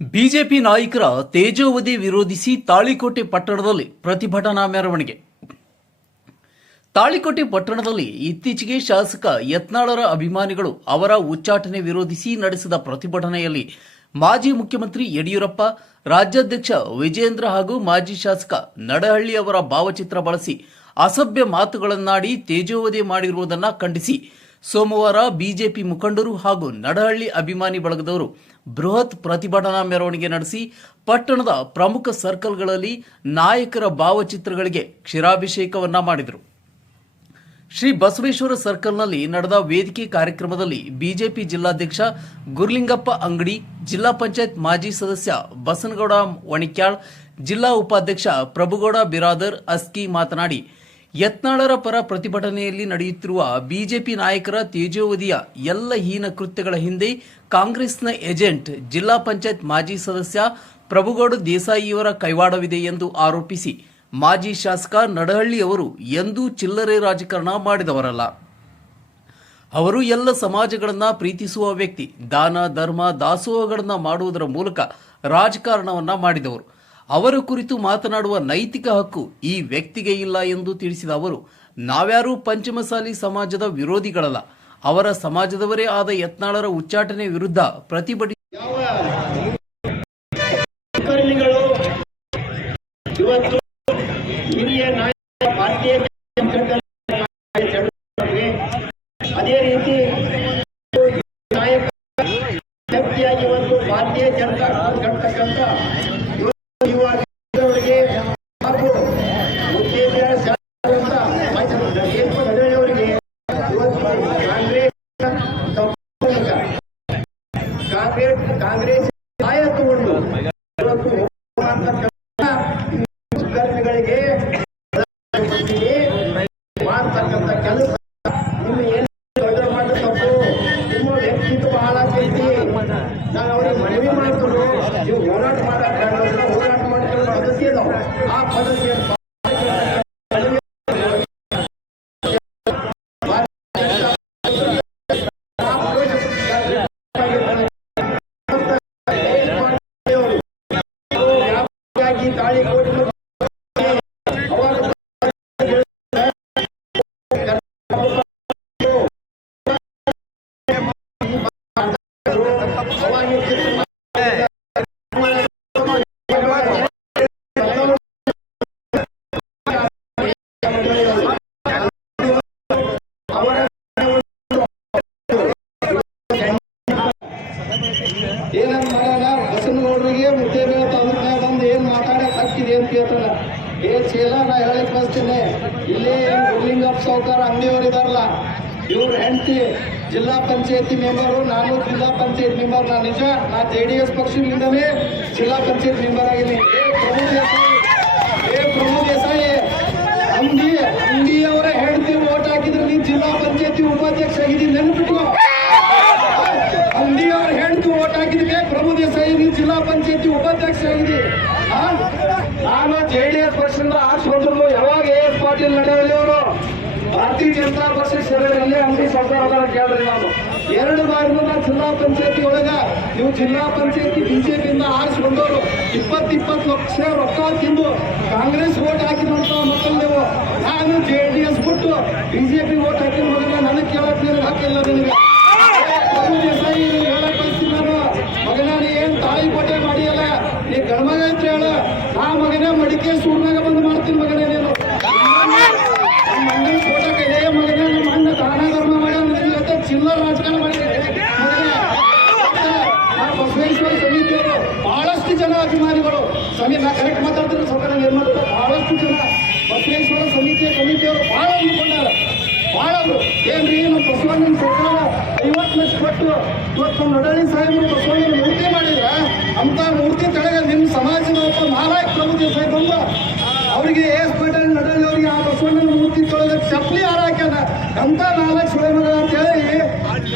BJP ನಾಯಕರ ತೇಜೋವಧಿ ವಿರೋಧಿಸಿ ತಾಳಿಕೋಟೆ ಪಟ್ಟಣದಲ್ಲಿ ಪ್ರತಿಭಟನಾ ಮೆರವಣಿಗೆ. ತಾಳಿಕೋಟೆ ಪಟ್ಟಣದಲ್ಲಿ ಇತ್ತೀಚೆಗೆ ಶಾಸಕ ಯತ್ನಾಳರ ಅಭಿಮಾನಿಗಳು ಅವರ ಉಚ್ಚಾಟನೆ ವಿರೋಧಿಸಿ ನಡೆಸಿದ ಪ್ರತಿಭಟನೆಯಲ್ಲಿ ಮಾಜಿ ಮುಖ್ಯಮಂತ್ರಿ ಯಡಿಯೂರಪ್ಪ, ರಾಜ್ಯಾಧ್ಯಕ್ಷ ವಿಜೇಂದ್ರ ಹಾಗೂ ಮಾಜಿ ಶಾಸಕ ನಡಹಳ್ಳಿ ಅವರ ಭಾವಚಿತ್ರ ಬಳಸಿ ಅಸಭ್ಯ ಮಾತುಗಳನ್ನಾಡಿ ತೇಜೋವಧಿ ಮಾಡಿರುವುದನ್ನು ಖಂಡಿಸಿ ಸೋಮವಾರ ಬಿಜೆಪಿ ಮುಖಂಡರು ಹಾಗೂ ನಡಹಳ್ಳಿ ಅಭಿಮಾನಿ ಬಳಗದವರು ಬೃಹತ್ ಪ್ರತಿಭಟನಾ ಮೆರವಣಿಗೆ ನಡೆಸಿ ಪಟ್ಟಣದ ಪ್ರಮುಖ ಸರ್ಕಲ್ಗಳಲ್ಲಿ ನಾಯಕರ ಭಾವಚಿತ್ರಗಳಿಗೆ ಕ್ಷೀರಾಭಿಷೇಕವನ್ನ ಮಾಡಿದರು. ಶ್ರೀ ಬಸವೇಶ್ವರ ಸರ್ಕಲ್ನಲ್ಲಿ ನಡೆದ ವೇದಿಕೆ ಕಾರ್ಯಕ್ರಮದಲ್ಲಿ ಬಿಜೆಪಿ ಜಿಲ್ಲಾಧ್ಯಕ್ಷ ಗುರ್ಲಿಂಗಪ್ಪ ಅಂಗಡಿ, ಜಿಲ್ಲಾ ಪಂಚಾಯತ್ ಮಾಜಿ ಸದಸ್ಯ ಬಸನಗೌಡ ವಣಿಕ್ಯಾಳ್, ಜಿಲ್ಲಾ ಉಪಾಧ್ಯಕ್ಷ ಪ್ರಭುಗೌಡ ಬಿರಾದರ್ ಅಸ್ಕಿ ಮಾತನಾಡಿ ಯತ್ನಾಳರ ಪರ ಪ್ರತಿಭಟನೆಯಲ್ಲಿ ನಡೆಯುತ್ತಿರುವ ಬಿಜೆಪಿ ನಾಯಕರ ತೇಜೋವಧಿಯ ಎಲ್ಲ ಹೀನ ಕೃತ್ಯಗಳ ಹಿಂದೆ ಕಾಂಗ್ರೆಸ್ನ ಏಜೆಂಟ್, ಜಿಲ್ಲಾ ಪಂಚಾಯತ್ ಮಾಜಿ ಸದಸ್ಯ ಪ್ರಭುಗೌಡ ದೇಸಾಯಿಯವರ ಕೈವಾಡವಿದೆ ಎಂದು ಆರೋಪಿಸಿ ಮಾಜಿ ಶಾಸಕ ನಡಹಳ್ಳಿ ಅವರು ಎಂದೂ ಚಿಲ್ಲರೆ ರಾಜಕಾರಣ ಮಾಡಿದವರಲ್ಲ. ಅವರು ಎಲ್ಲ ಸಮಾಜಗಳನ್ನ ಪ್ರೀತಿಸುವ ವ್ಯಕ್ತಿ, ದಾನ, ಧರ್ಮ, ದಾಸೋಹಗಳನ್ನು ಮಾಡುವುದರ ಮೂಲಕ ರಾಜಕಾರಣವನ್ನು ಮಾಡಿದವರು. ಅವರ ಕುರಿತು ಮಾತನಾಡುವ ನೈತಿಕ ಹಕ್ಕು ಈ ವ್ಯಕ್ತಿಗೆ ಇಲ್ಲ ಎಂದು ತಿಳಿಸಿದ ಅವರು, ನಾವ್ಯಾರೂ ಪಂಚಮಸಾಲಿ ಸಮಾಜದ ವಿರೋಧಿಗಳಲ್ಲ. ಅವರ ಸಮಾಜದವರೇ ಆದ ಯತ್ನಾಳರ ಉಚ್ಚಾಟನೆ ವಿರುದ್ಧ ಪ್ರತಿಭಟಿ ಹಿರಿಯ ನಾಯಕ ಭಾರತೀಯ ಜನತಾ ಪಕ್ಷದ ಚಳವಳಿಗೆ ಅದೇ ರೀತಿ ನಾಯಕ ಶಕ್ತಿಯಾಗಿ ಇವತ್ತು ಭಾರತೀಯ ಜನತಾ ಕಟ್ಟತಕ್ಕಂಥ ಯುವ ಅವರಿಗೆ ಹಾಗೂ ಉತ್ತೇಜನ ಶಾಸಕರಾದಂಥ ಎಸ್ ಅವರಿಗೆ ಇವತ್ತು ಕಾಂಗ್ರೆಸ್ ಸಂಪೂರ್ಣ ಕಾಂಗ್ರೆಸ್ ಕಾಂಗ್ರೆಸ್ ಸಹಾಯ ತಗೊಂಡು ಇವತ್ತು ಕರ್ಮಿಗಳಿಗೆ ಮಾಡ್ತಕ್ಕಂಥ ಕೆಲಸ. ನಿಮ್ಮ ಏನು ದೊಡ್ಡ ತಪ್ಪು. ನಿಮ್ಮ ವ್ಯಕ್ತಿತ್ವ ಹಾಳಾಗ್ತೈತಿ ನಾನು ಅವ್ರಿಗೆ ಮನವಿ ಮಾಡ್ಕೊಂಡು ನೀವು ಹೋರಾಟ ಮಾಡಕ್ಕೆ ಹೋರಾಟ ಮಾಡ್ಕೊಂಡು ಪದ್ಧತಿ ಅದಾವ ಆ ಪದ್ಧತಿಯನ್ನು ಚೇಲ ನಾ ಕಳಿಸ್ತೀನಿ. ಇಲ್ಲಿ ಇಲ್ಲೇ ಆಫ್ ಸೌಕರ್ ಅಂಗಡಿಯವ್ರು ಇದಾರಲ್ಲ, ಇವ್ರ ಹೆಂಡತಿ, ಜಿಲ್ಲಾ ಪಂಚಾಯತಿ ಮೆಂಬರು, ನಾನು ಜಿಲ್ಲಾ ಪಂಚಾಯತ್ ಮೆಂಬರ್ ನಾನು ನಿಜ? ನಾ ಜೆ ಡಿ ಎಸ್ ಪಕ್ಷದಿಂದಲೇ ಜಿಲ್ಲಾ ಪಂಚಾಯತ್ ಮೆಂಬರ್ ಆಗಿದ್ದೀನಿ ಏ ಪ್ರಭು ದೇಸಾಯಿ ಏ ಪ್ರಭು ದೇಸಾಯಿ ಅಂಗಡಿ ಅಂಗಡಿಯವರ ಹೆಂಡತಿ ಓಟ್ ಹಾಕಿದ್ರೆ ನೀ ಜಿಲ್ಲಾ ಪಂಚಾಯತಿ ಉಪಾಧ್ಯಕ್ಷ ಆಗಿದ್ದೀನಿ ನೆನಪಿಟ್ಕೋ ಅಂಗಡಿಯವ್ರ ಹೆಂಡತಿ ಓಟ್ ಹಾಕಿದ್ಕೆ ಪ್ರಭು ದೇಸಾಯಿ ನೀ ಜಿಲ್ಲಾ ಪಂಚಾಯತಿ ಉಪಾಧ್ಯಕ್ಷ ಆಗಿದೆ ಆ? ನಾನು ಜೆ ಡಿ ಎಸ್ ಪಕ್ಷದಿಂದ ಆರ್ಸ್ ಬಂದ್ರು ಯಾವಾಗ ಎ ಎಸ್ ಪಾಟೀಲ್ ನಡೆಯಲಿ ಅವರು. ಭಾರತೀಯ ಜನತಾ ಪಕ್ಷ ಸಭೆಯಲ್ಲಿ ಅಂಗಡಿ ಸರ್ಕಾರ ಕೇಳ್ರಿ ನಾನು ಎರಡು ಬಾರಿ ನಾನು ಜಿಲ್ಲಾ ಪಂಚಾಯತಿ ಒಳಗ, ನೀವು ಜಿಲ್ಲಾ ಪಂಚಾಯತಿ ಬಿಜೆಪಿಯಿಂದ ಆರಿಸಿ ಬಂದವರು ಇಪ್ಪತ್ತು ಇಪ್ಪತ್ತು ಲಕ್ಷ ರೊಕ್ಕ ತಿಂದು ಕಾಂಗ್ರೆಸ್ ಓಟ್ ಹಾಕಿದಂತ ಮಕ್ಕಳು ನೀವು ನಾನು ಜೆ ಡಿ ಎಸ್ ಬಿಟ್ಟು ಬಿಜೆಪಿ ಓಟ್ ಹಾಕಿದ ಮಗನ ನನಗೆ ಕೇಳೋಕೆ ಹಾಕಿಲ್ಲ ನಿನಗೆ ಪ್ರಭು ದೇಸಾಯಿ ನೀನು ಹೇಳಕ್ ಬಯಸ್ತೀನಿ ನಾನು ಮಗನ ನೀ ಏನ್ ತಾಳಿ ಕೋಟೆ ಮಾಡಿಯಲ್ಲ ನೀ ಗಣಮಗ ಅಂತ ಹೇಳ ಆ ಮಗನೇ ಮಡಿಕೆ ಸೂರ್ನಾಗ ಬಂದು ಮಾಡ್ತೀನಿ ಮಗನೇ ನೀನು ನಮ್ಮ ಮಂಗನ ಫೋಟೋಕ್ಕೆ ಇದೇ ಮಗನೇ ನಮ್ಮ ಅಣ್ಣ ದಾನ ಧರ್ಮ ಮಾಡ್ಯಾನ ನಿನ್ನ ಜೊತೆ ಚಿಲ್ಲರ ರಾಜಕಾರಣ ಮಾಡಿದ್ರೆ ಮಗನೇ ಆ ಬಸವೇಶ್ವರ ಸಮಿತಿಯವರು ಬಹಳಷ್ಟು ಜನ ಅಭಿಮಾನಿಗಳು ನಾ ಕರೆಕ್ಟ್ ಮಾತಾಡ್ತೀನಿ ನಂಗೆ ಏನು ಮಾಡ್ತಾರೆ ಬಹಳಷ್ಟು ಜನ ಬಸವೇಶ್ವರ ಸಮಿತಿಯ ಕಮಿಟಿಯವರು ಬಹಳ ಅಂದ್ಕೊಂಡಾರ ಅವರು. ಏನ್ರಿ, ನಮ್ಮ ಬಸವಣ್ಣನ ಸರ್ಕಾರ ಐವತ್ತು ಲಕ್ಷ ಕೊಟ್ಟು ಇವತ್ತು ನಮ್ಮ ನಡಳಿ ಸಾಹೇಬರು ಬಸವಣ್ಣನ ಮೂರ್ತಿ ಮಾಡಿದ್ರ, ಅಂತ ಮೂರ್ತಿ ತೆಳಗ ನಿಮ್ಮ ಸಮಾಜದ ಒಬ್ಬ ಪ್ರಭು ದೇಸಾಯಿ ಬಂದು. ಅವರಿಗೆ ಎಸ್ ಪಟೇಲ್ ನಡಳಿ ಅವರಿಗೆ ಆ ಬಸವಣ್ಣನ ಮೂರ್ತಿ ತೊಳೆದ ಚಪ್ಪಲಿ ಹಾರ ಹಾಕ್ಯಾನ. ಅಂತ ನಾಲ್ಕು ಸುಳೆ ಅಂತ ಹೇಳಿ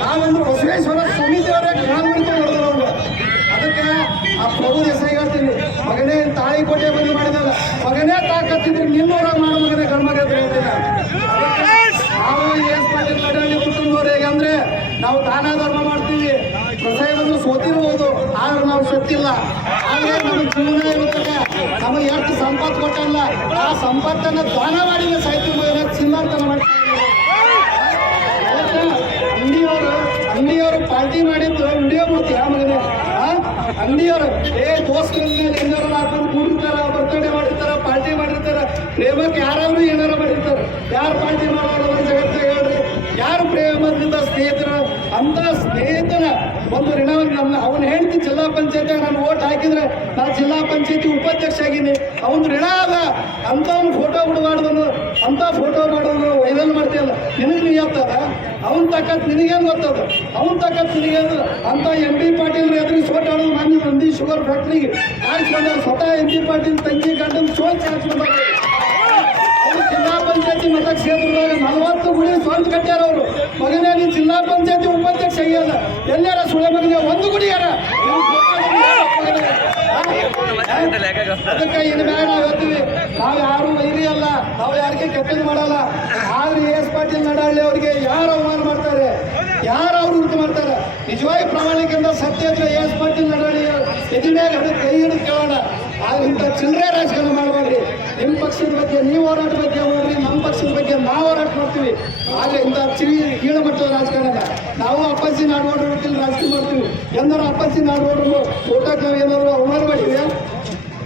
ನಾವೊಂದು ಬಸವೇಶ್ವರ ಸಮಿತಿಯವರೇ ಗ್ರಾಮೀಣ ಹೊಡೆದ್ರು ಅವರು ಅದಕ್ಕೆ ಆ ಪ್ರಭು ದೇಸಾಯಿ ಹೇಳ್ತೀನಿ ಮಗನೇ ತಾಳಿ ಕೋಟೆ ಬಂದು ಮಾಡಿದಾಗ ಮಗನೇ ತಾಕತ್ತಿದ್ರೆ ನಿನ್ನೂರ ಮಾಡೋ ಮಗನೇ ಹೇಳ್ತೀನಿ. ನಾವು ಎಸ್ ಪಾಟೀಲ್ ನಡಹಳ್ಳಿ ಕುಟುಂಬದವ್ರು ಹೇಗೆ ಅಂದ್ರೆ, ನಾವು ದಾನ ಧರ್ಮ ಮಾಡ್ತೀವಿ. ಪ್ರಸಾಯವನ್ನು ಸೋತಿರ್ಬೋದು ಆದ್ರೆ ನಾವು ಸತ್ತಿಲ್ಲ. ಆದ್ರೆ ನಮ್ಮ ಜೀವನ ಇರುತ್ತದೆ. ನಮಗೆ ಎಷ್ಟು ಸಂಪತ್ತು ಕೊಟ್ಟಲ್ಲ, ಆ ಸಂಪತ್ತನ್ನ ದಾನ ಮಾಡಿದ್ರೆ ಸಾಹಿತ್ಯ ಚಿನ್ನಾರ್ತನ ಮಾಡಿ ಅಂಗಡಿಯವರು ಅಂಗಡಿಯವರು ಪಾರ್ಟಿ ಮಾಡಿದ್ದು ವಿಡಿಯೋ ಮೂರ್ತಿ ಆ ಮಗನೇ ಆ? ಅಂಗಡಿಯವರು ಏ ದೋಸ್ತರ ಮೇಲೆ ಏನಾರು ಹಾಕೊಂಡು ಕೂಡಿರ್ತಾರ ಬರ್ತಡೇ ಮಾಡಿರ್ತಾರ ಪಾರ್ಟಿ ಮಾಡಿರ್ತಾರ ಪ್ರೇಮಕ್ಕೆ ಯಾರಾದ್ರೂ ಏನಾರ ಮಾಡಿರ್ತಾರೆ. ಯಾರು ಪಾರ್ಟಿ ಮಾಡೋರು ಜಗತ್ತ ಹೇಳ್ರಿ. ಯಾರು ಪ್ರೇಮದಿಂದ ಸ್ನೇಹಿತರ ಅಂತ ಸ್ನೇಹಿತರ ಒಂದು ಋಣವಾಗಿ ನಮ್ಮ ಅವನ ಹೆಂಡತಿ ಜಿಲ್ಲಾ ಪಂಚಾಯತ್ ನಾನು ಓಟ್ ಹಾಕಿದ್ರೆ ನಾ ಜಿಲ್ಲಾ ಪಂಚಾಯತಿ ಉಪಾಧ್ಯಕ್ಷ ಆಗಿನಿ. ಅವನ ಋಣ ಅದ. ಅವ್ನು ಫೋಟೋ ಬಿಡಬಾರ್ದನು ಅಂತ ಫೋಟೋ ಮಾಡೋದು ವೈರಲ್ ಮಾಡ್ತೀಯಲ್ಲ. ನಿನಗೆ ನೀ ಆಗ್ತದ ಅವನ್ ತಕ್ಕತ್ ನಿನಗೇನು ಗೊತ್ತದ ಅವನ್ ತಕ್ಕತ್ ನಿನಗೇನು ಅಂತ ಎಂ ಪಿ ಪಾಟೀಲ್ ಎದುರು ಸೋಟ್ ಆಡೋದು ನಾನು ನಂದಿ ಶುಗರ್ ಫ್ಯಾಕ್ಟ್ರಿಗೆ ಆರಿಸ್ಕೊಂಡ್ರೆ ಸ್ವತಃ ಎಂ ಪಿ ಪಾಟೀಲ್ ತಂಗಿ ಗಂಡನ ಸೋಚ್ ಚಾರ್ಜ್ ಪಂಚಾಯತಿ ಮತಕ್ಷೇತ್ರದಾಗ ನಲವತ್ತು ಗುಡಿ ಸ್ವಂತ ಕಟ್ಟ್ಯಾರ ಅವರು. ಮಗನೇ ನೀನು ಜಿಲ್ಲಾ ಪಂಚಾಯತಿ ಉಪಾಧ್ಯಕ್ಷ ಆಗ್ಯಾರ ಎಲ್ಲಾರ ಸುಳೆ ಮಗನೇ ಒಂದು ಗುಡಿ ಯಾರ? ಅದಕ್ಕೆ ಇನ್ನು ಬೇಡ ಹೇಳ್ತೀವಿ. ನಾವು ಯಾರು ವೈರಿ ಅಲ್ಲ, ನಾವು ಯಾರಿಗೆ ಕೆಟ್ಟದ್ದು ಮಾಡಲ್ಲ. ಆದ್ರೆ ಎಸ್ ಪಾಟೀಲ್ ನಡಾಳ್ಳಿ ಅವರಿಗೆ ಯಾರು ಅವಮಾನ ಮಾಡ್ತಾರೆ? ಯಾರು ಅವ್ರು ಉಂಟು ಮಾಡ್ತಾರೆ? ನಿಜವಾಗಿ ಪ್ರಾಮಾಣಿಕದಿಂದ ಸತ್ಯ ಎಸ್ ಪಾಟೀಲ್ ನಡಾಳ್ಳಿ ಎದುರಾಗ ಕೈ ಹಿಡಿದು ಕೇಳೋಣ. ಆದ್ರೆ ಇಂಥ ಚಿಲ್ಲರೆ ರಾಜಕಾರಣ ಮಾಡಬೇಡ್ರಿ. ನಿಮ್ಮ ಪಕ್ಷದ ಬಗ್ಗೆ, ನೀವು ಹೋರಾಟ ಬಗ್ಗೆ ಬಗ್ಗೆ ನಾವು ಹೋರಾಟ ಮಾಡ್ತೀವಿ. ಆದ್ರೆ ಇಂಥ ಚಿರಿ ಕೀಳಮಟ್ಟದ ರಾಜಕಾರಣ ನಾವು ಅಪ್ಪಾಜಿ ನಾಡೋಡ್ರ ರಾಜಕೀಯ ಮಾಡ್ತೀವಿ. ಎಲ್ಲರೂ ಅಪ್ಪಾಜಿ ನಾಡೋಡ್ರು ಊಟಕ್ಕೆ ನಾವು ಏನಾದ್ರು ಅವಮಾನ ಮಾಡಿದ್ವಿ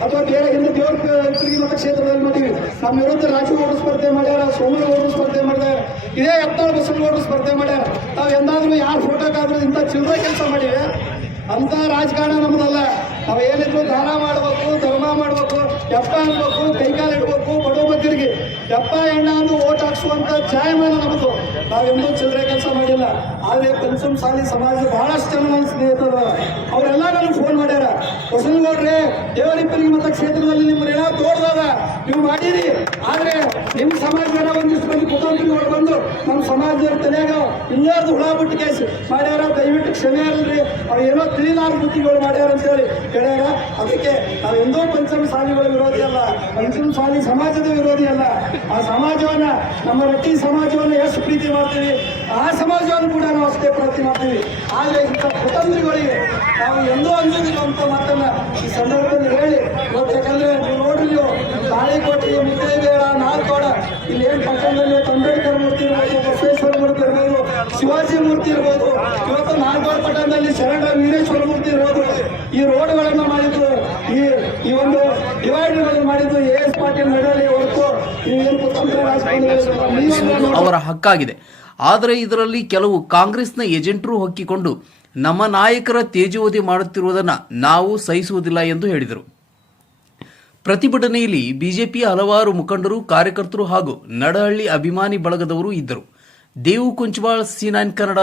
ಅಥವಾ ಬೇರೆ ಹಿಂದೆ ದೇವ್ರ ತಿರುಗಿ ಮತಕ್ಷೇತ್ರದಲ್ಲಿ ಮಾಡಿವಿ ನಮ್ಮ ವಿರುದ್ಧ ರಾಜಗೌಡ ಸ್ಪರ್ಧೆ ಮಾಡ್ಯಾರ ಸೋಮನಗೌಡ ಸ್ಪರ್ಧೆ ಮಾಡ್ಯಾರ, ಇದೇ ಎತ್ತಾಳ ಬಸವನಗೌಡ ಸ್ಪರ್ಧೆ ಮಾಡ್ಯಾರ. ನಾವು ಎಂದಾದ್ರೂ ಯಾರು ಫೋಟೋಕ್ಕಾದ್ರೂ ಇಂಥ ಚಿಲ್ಲರೆ ಕೆಲಸ ಮಾಡಿವೆ ಅಂತ ರಾಜಕಾರಣ ನಮ್ಮದಲ್ಲ ನಾವು ಏನಿದ್ರು ದಾನ ಮಾಡಬೇಕು, ಧರ್ಮ ಮಾಡಬೇಕು ಎಪ್ಪ ಹಾಕ್ಬೇಕು ಕೈಕಾಲು ಇಡ್ಬೇಕು, ಬಡವ ಬಗ್ಗರಿಗೆ ದಪ್ಪ ಎಣ್ಣ ಅಂದು ಓಟ್ ಹಾಕ್ಸುವಂತ ಜಾಯಮಾನ ನಮ್ಮದು ನಾವೆಂದೂ ಚಿಲ್ಲರೆ ಕೆಲಸ ಮಾಡಿಲ್ಲ. ಆದ್ರೆ ಪಂಚಮ ಸಾಲಿ ಸಮಾಜ ಬಹಳಷ್ಟು ಜನ ನನ್ನ ಸ್ನೇಹಿತರ ಅವರೆಲ್ಲ ನನಗೆ ಫೋನ್ ಮಾಡ್ಯಾರ. ಹೊಸನಗೌಡ್ರೆ ದೇವರಿಪ್ಪಲಿಗೆ ಮತ ಕ್ಷೇತ್ರದಲ್ಲಿ ನಿಮ್ಮ ಋಣ ತೋರ್ದಾಗ ನೀವು ಮಾಡಿರಿ. ಆದ್ರೆ ನಿಮ್ಮ ಸಮಾಜದವರ ಒಂದಿಷ್ಟು ಮಂದಿ ಕುತಂತ್ರಿಗಳು ಬಂದು ನಮ್ಮ ಸಮಾಜದ ತಲೆಯಾಗ ಇಲ್ಲಾರ್ದು ಹುಳ ಬಿಟ್ಟು ಕೇಸ್ ಮಾಡ್ಯಾರ, ದಯವಿಟ್ಟು ಕ್ಷಮೆ ಇರಲ್ರಿ ಅವ್ರು ಏನೋ ತಿಳಿಲಾರ ಬುದ್ಧಿಗಳು ಮಾಡ್ಯಾರ ಅಂತೇಳಿ ಹೇಳ್ಯಾರ. ಅದಕ್ಕೆ ನಾವು ಎಂದೋ ಪಂಚಮ ಸಾಲಿಗಳ ವಿರೋಧಿ ಅಲ್ಲ ಪಂಚಮ ಸಾಲಿ ಸಮಾಜದ ವಿರೋಧಿ ಅಲ್ಲ. ಆ ಸಮಾಜವನ್ನ, ನಮ್ಮ ರಟ್ಟಿ ಸಮಾಜವನ್ನ ಎಷ್ಟು ಪ್ರೀತಿ ಮಾಡ್ತೀವಿ? ಆ ಸಮಾಜವನ್ನು ಕೂಡ ನಾವು ಅಷ್ಟೇ ಪ್ರಯತ್ನ ಮಾಡ್ತೀವಿ. ಆದರೆ ಇಂಥ ಕುತಂತ್ರಿಗಳಿಗೆ ನಾವು ಎಂದೂ ಅಂಜೋದಿಲ್ಲ ಅಂತ ಮಾತನ್ನ ಈ ಸಂದರ್ಭದಲ್ಲಿ ಹೇಳಿ. ಇವತ್ತು ಯಾಕಂದ್ರೆ ನೀವು ನೋಡ್ರಿ ನೀವು ತಾಳಿಕೋಟೆ ಮುದ್ದೇಬೇಡ ನಾಲ್ಕೋಡ, ಇಲ್ಲಿ ಏನ್ ಪಟ್ಟಣದಲ್ಲಿ ಅಂಬೇಡ್ಕರ್ ಮೂರ್ತಿ ಇರ್ಬೋದು, ಬಸವೇಶ್ವರ ಮೂರ್ತಿ ಇರ್ಬೋದು, ಶಿವಾಜಿ ಮೂರ್ತಿ ಇರ್ಬೋದು, ಇವತ್ತು ನಾಲ್ಕೋಡ ಪಟ್ಟಣದಲ್ಲಿ ಶರಣ ವೀರೇಶ್ವರ ಮೂರ್ತಿ ಇರ್ಬೋದು. ಈ ರೋಡ್ಗಳನ್ನ ಮಾಡಿದ್ದು, ಈ ಈ ಒಂದು ಡಿವೈಡರ್ಗಳನ್ನು ಮಾಡಿದ್ದು ಎ ಎಸ್ ಪಾಟೀಲ್ ನಡಲಿ ಹೊರತು ಅವರ ಹಕ್ಕಾಗಿದೆ. ಆದರೆ ಇದರಲ್ಲಿ ಕೆಲವು ಕಾಂಗ್ರೆಸ್ನ ಏಜೆಂಟರು ಹೊಕ್ಕಿಕೊಂಡು ನಮ್ಮ ನಾಯಕರ ತೇಜೋವಧಿ ಮಾಡುತ್ತಿರುವುದನ್ನು ನಾವು ಸಹಿಸುವುದಿಲ್ಲ ಎಂದು ಹೇಳಿದರು. ಪ್ರತಿಭಟನೆಯಲ್ಲಿ ಬಿಜೆಪಿಯ ಹಲವಾರು ಮುಖಂಡರು, ಕಾರ್ಯಕರ್ತರು ಹಾಗೂ ನಡಹಳ್ಳಿ ಅಭಿಮಾನಿ ಬಳಗದವರು ಇದ್ದರು. ದೇವು ಕುಂಚವಾಳ್ ಸಿನೈನ್ ಕನ್ನಡ